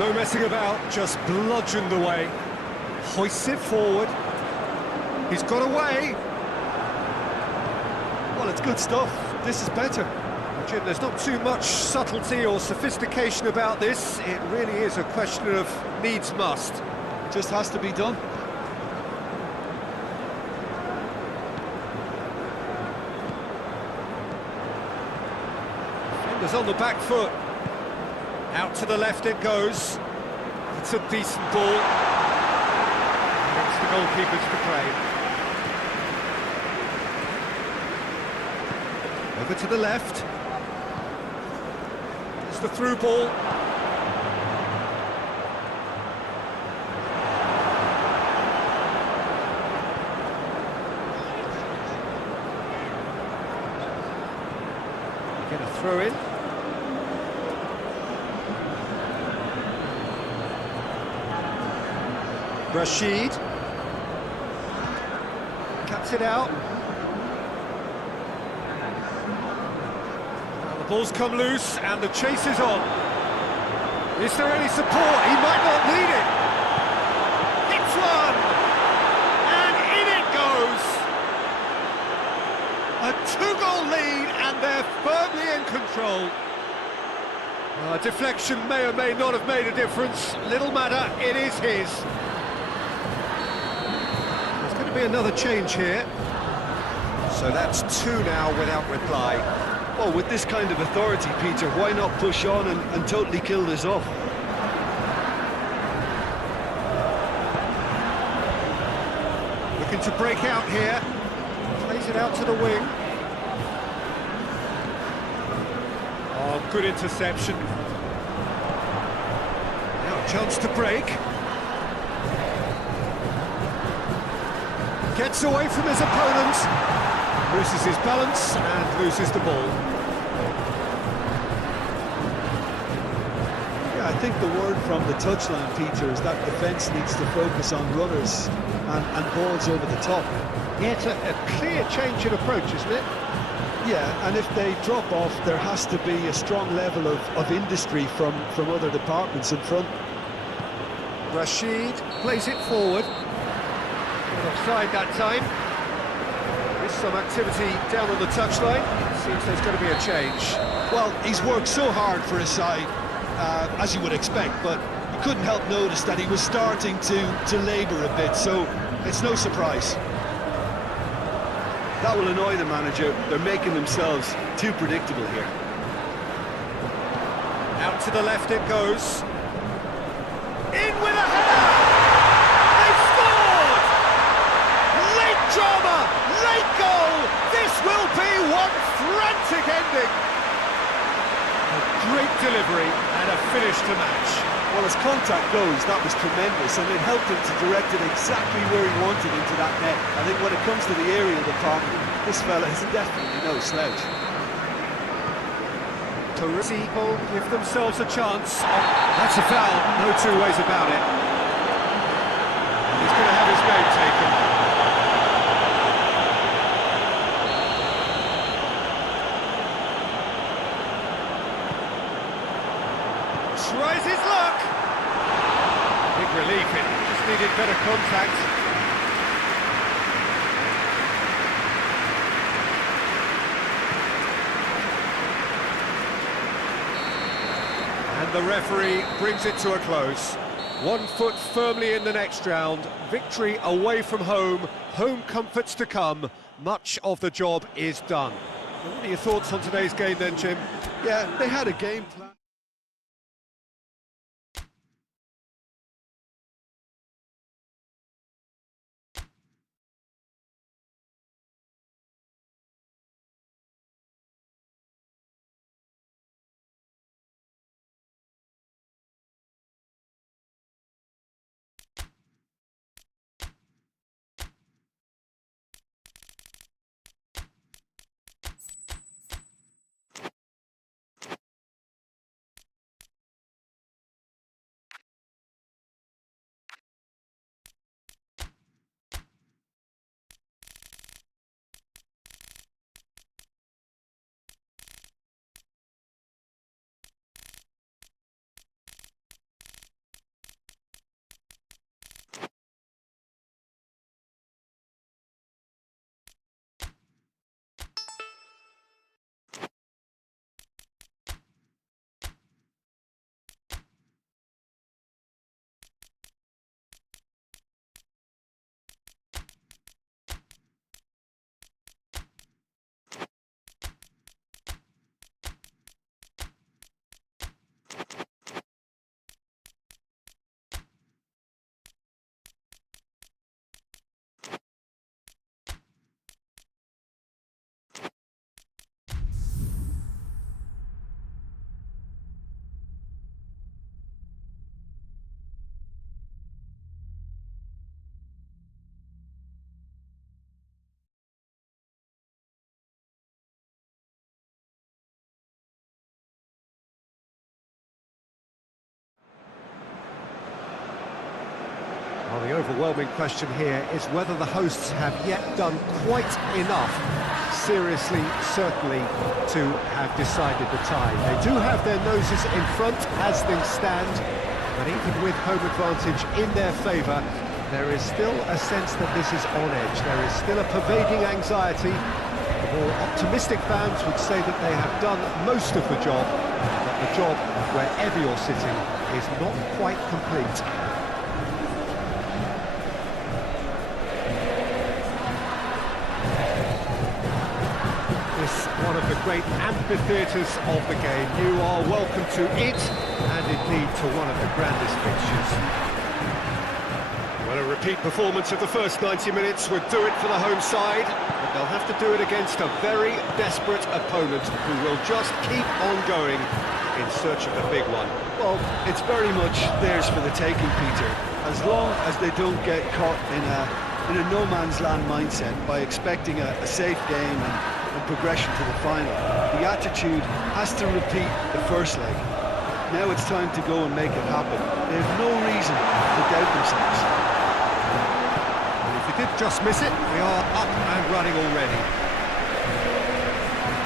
No messing about, just bludgeoned away. Hoists it forward. He's got away. Well, it's good stuff. This is better. Jim, there's not too much subtlety or sophistication about this. It really is a question of needs must. Just has to be done. Defenders on the back foot. Out to the left it goes. It's a decent ball. And it's the goalkeeper's to claim. Over to the left. It's the through ball. Get a throw in. Rashid cuts it out. Now the ball's come loose and the chase is on. Is there any support? He might not need it. Hits one! And in it goes! A two-goal lead and they're firmly in control. Deflection may or may not have made a difference. Little matter, it is his. There's going to be another change here. So that's two now without reply. Well, with this kind of authority, Peter, why not push on and totally kill this off? Looking to break out here. Plays it out to the wing. Oh, good interception. Now a chance to break. Gets away from his opponent. Loses his balance and loses the ball. Yeah, I think the word from the touchline, Peter, is that defence needs to focus on runners and balls over the top. Yeah, it's a clear change in approach, isn't it? Yeah, and if they drop off, there has to be a strong level of industry from other departments in front. Rashid plays it forward. Not offside that time. There's some activity down on the touchline. Seems there's going to be a change. Well, he's worked so hard for his side, as you would expect, but you couldn't help notice that he was starting to labour a bit, so it's no surprise. That will annoy the manager. They're making themselves too predictable here. Out to the left it goes. In with a header! They scored! Late drama, late goal! This will be one frantic ending! A great delivery and a finish to match. Well, as contact goes, that was tremendous, and it helped him to direct it exactly where he wanted into that net. I think when it comes to the aerial department, this fella is definitely no slouch. People give themselves a chance. That's a foul, no two ways about it. And he's going to have his game taken. Tries his luck. Big relief, it just needed better contact. And the referee brings it to a close. 1 foot firmly in the next round. Victory away from home. Home comforts to come. Much of the job is done. What are your thoughts on today's game then, Jim? Yeah, they had a game plan. overwhelming question here is whether the hosts have yet done quite enough, seriously, certainly, to have decided the tie. They do have their noses in front as things stand, but even with home advantage in their favour, there is still a sense that this is on edge. There is still a pervading anxiety. The more optimistic fans would say that they have done most of the job, but the job, wherever you're sitting, is not quite complete. One of the great amphitheatres of the game. You are welcome to it, and indeed to one of the grandest fixtures. Well, a repeat performance of the first 90 minutes would do it for the home side, but they'll have to do it against a very desperate opponent who will just keep on going in search of the big one. Well, it's very much theirs for the taking, Peter, as long as they don't get caught in a no-man's land mindset by expecting a safe game and progression to the final. The attitude has to repeat the first leg. Now it's time to go and make it happen. They have no reason to doubt themselves. And if you did just miss it, we are up and running already.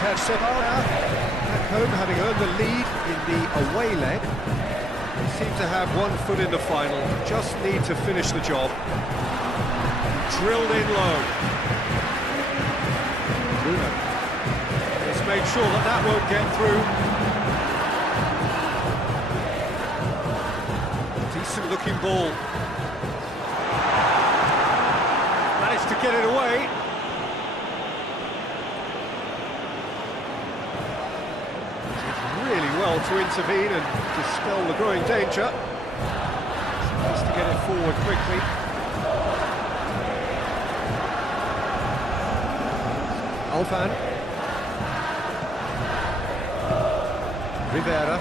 Persebaya, back home, having earned the lead in the away leg. They seem to have one foot in the final, just need to finish the job. Drilled in low. Bruno. He's made sure that that won't get through. Decent looking ball. Managed to get it away. Did really well to intervene and dispel the growing danger. Has to get it forward quickly. Alfan. Rivera.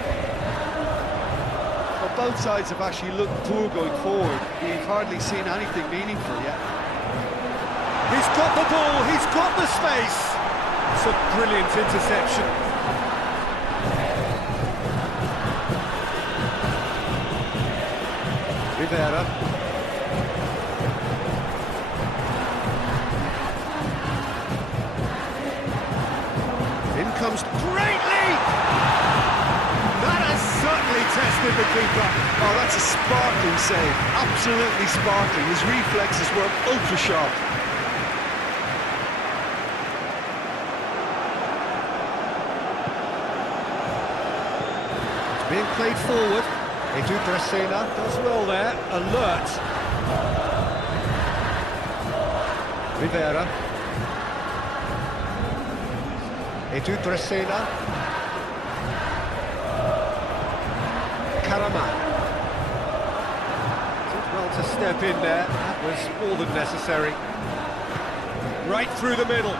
Well, both sides have actually looked poor going forward. We've hardly seen anything meaningful yet. He's got the ball, he's got the space. It's a brilliant interception. Rivera. Comes great leap! That has certainly tested the keeper. Oh, that's a sparkling save, absolutely sparkling. His reflexes were ultra sharp. It's being played forward. Edu Brasena does well there, alert. Rivera. Edu Brasena. Karaman. Did well to step in there. That was more than necessary. Right through the middle.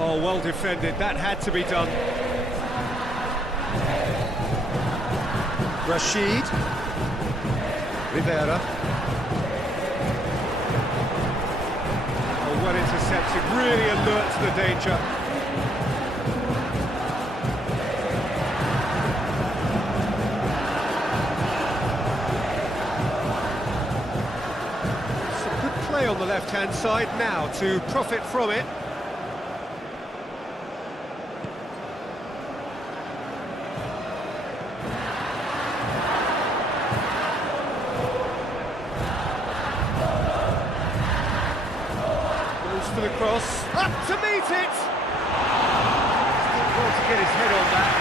Oh, well defended. That had to be done. Rashid. Rivera. Oh, well intercepted. Really alert to the danger. On the left-hand side now to profit from it. Goes for the cross, up to meet it! Still well to get his head on that,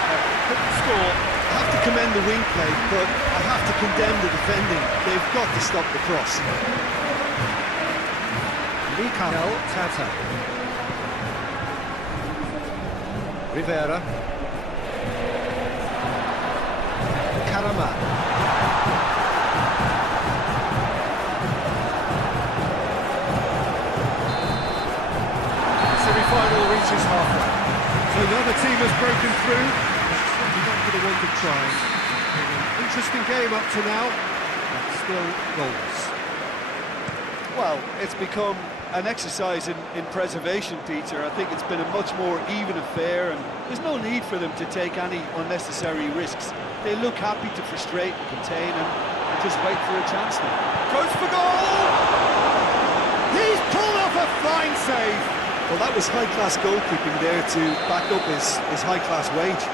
couldn't score. I have to commend the wing play, but I have to condemn the defending. They've got to stop the cross. Mikael Tata. Rivera. Karaman. Semi-final reaches halfway. So the other team has broken through. Certainly not for the want of trying. An interesting game up to now, but still goals. Well, it's become an exercise in preservation, Peter. I think it's been a much more even affair, and there's no need for them to take any unnecessary risks. They look happy to frustrate and contain, and just wait for a chance now. Goes for goal! He's pulled off a fine save! Well, that was high-class goalkeeping there to back up his high-class wage.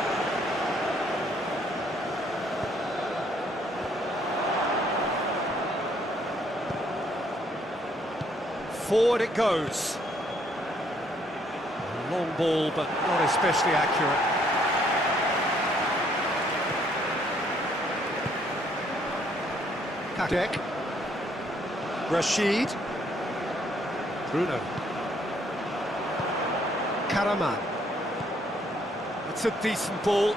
Forward it goes. Long ball, but not especially accurate. Kakek. Rashid. Bruno. Karaman. It's a decent ball.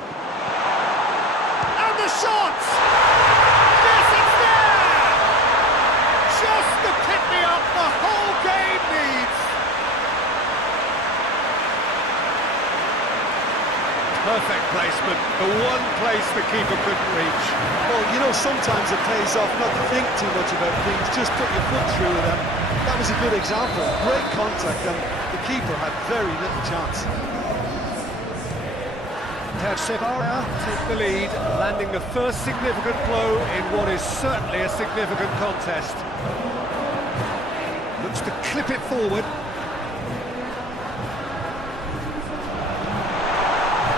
And the shot! Yes, it's there! Just the pick-me-up the whole game needs! Perfect placement, the one place the keeper couldn't reach. Well, you know, sometimes it pays off not to think too much about things, just put your foot through it, and that was a good example. Great contact, and the keeper had very little chance. Persebaya take the lead, landing the first significant blow in what is certainly a significant contest. Looks to clip it forward.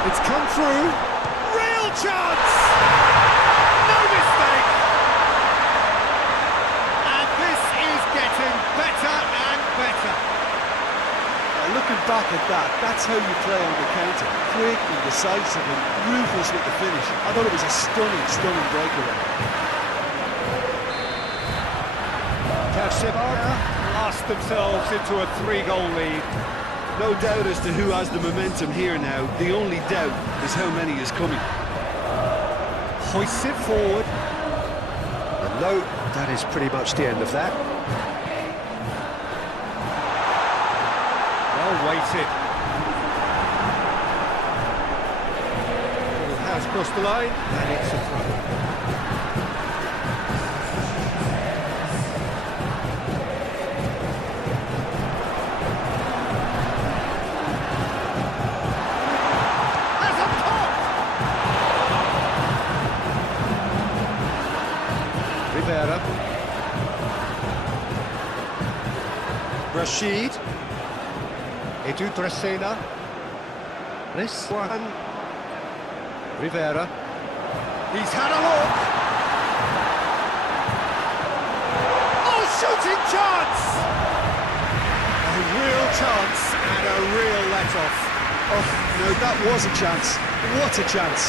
It's come through. Real chance! No mistake! And this is getting better and better. Looking back at that, that's how you play on the counter. Quick and decisive and ruthless with the finish. I thought it was a stunning breakaway. Persebaya blast themselves into a 3-goal lead. No doubt as to who has the momentum here now. The only doubt is how many is coming. Hoists it forward. And no, that is pretty much the end of that. Well weighted. It has crossed the line, and it's a throw. Rashid. Edu Dresena. This one. Rivera. He's had a look. Oh, shooting chance! A real chance and a real let-off. Oh, no, that was a chance. What a chance.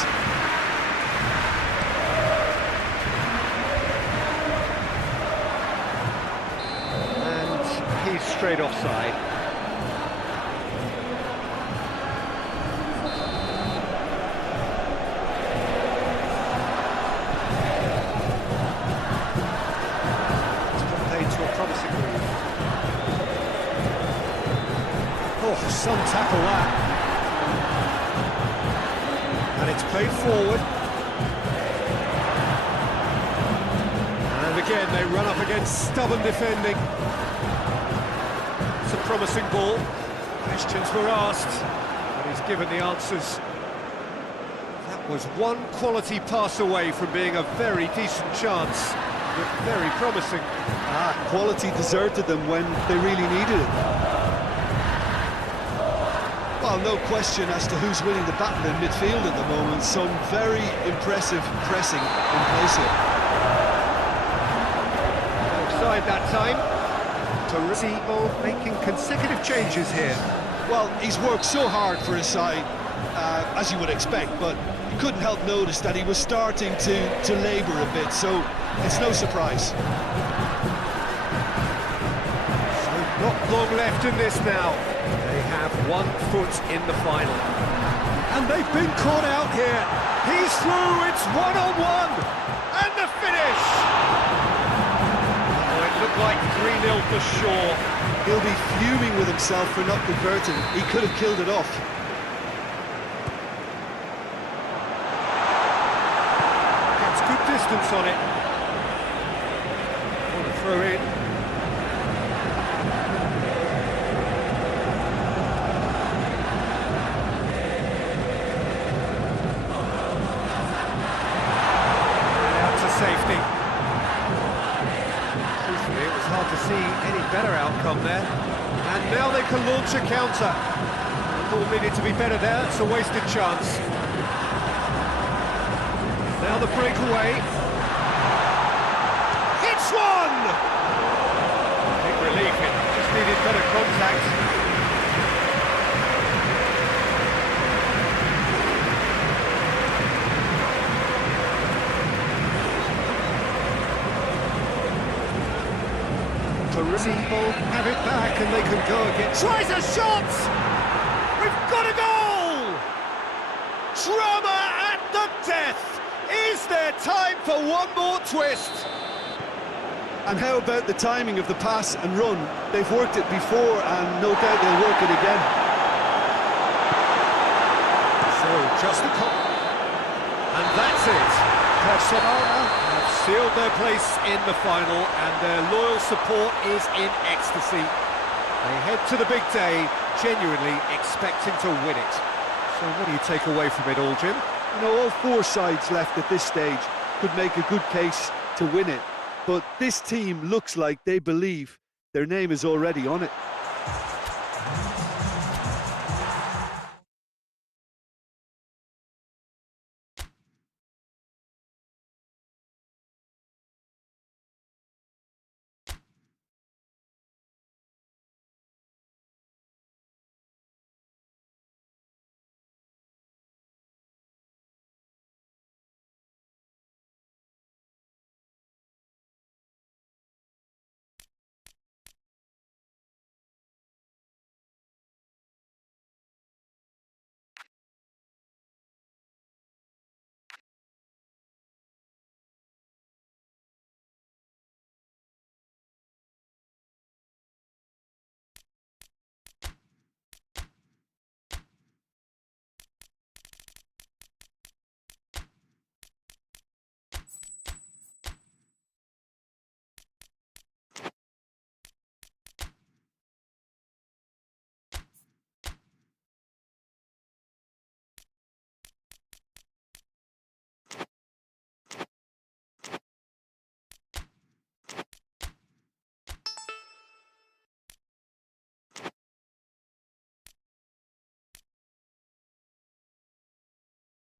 Straight offside. It's played to a promising move. Oh, some tackle that. And it's played forward. And again, they run up against stubborn defending. It's a promising ball. Questions were asked, but he's given the answers. That was one quality pass away from being a very decent chance. Looked very promising. Quality deserted them when they really needed it. Well, no question as to who's winning the battle in midfield at the moment. Some very impressive pressing in place here. Offside that time. Torino making consecutive changes here. Well, he's worked so hard for his side, as you would expect, but you couldn't help notice that he was starting to labour a bit, so it's no surprise. So not long left in this now. They have 1 foot in the final. And they've been caught out here. He's through, it's 1-on-1. And the finish! Looked like 3-0 for sure. He'll be fuming with himself for not converting. He could have killed it off. Gets good distance on it. Want to throw in. And out to safety. Now they can launch a counter. The ball needed to be better there, it's a wasted chance. Now the breakaway. It's one! Big relief, it just needed better contact. Ball, have it back and they can go again. Tries a shot! We've got a goal! Drama at the death! Is there time for one more twist? And how about the timing of the pass and run? They've worked it before and no doubt they'll work it again. So, just a call. And that's it. Persebaya have sealed their place in the final and their loyal support is in ecstasy. They head to the big day, genuinely expecting to win it. So what do you take away from it all, Jim? You know, all four sides left at this stage could make a good case to win it. But this team looks like they believe their name is already on it.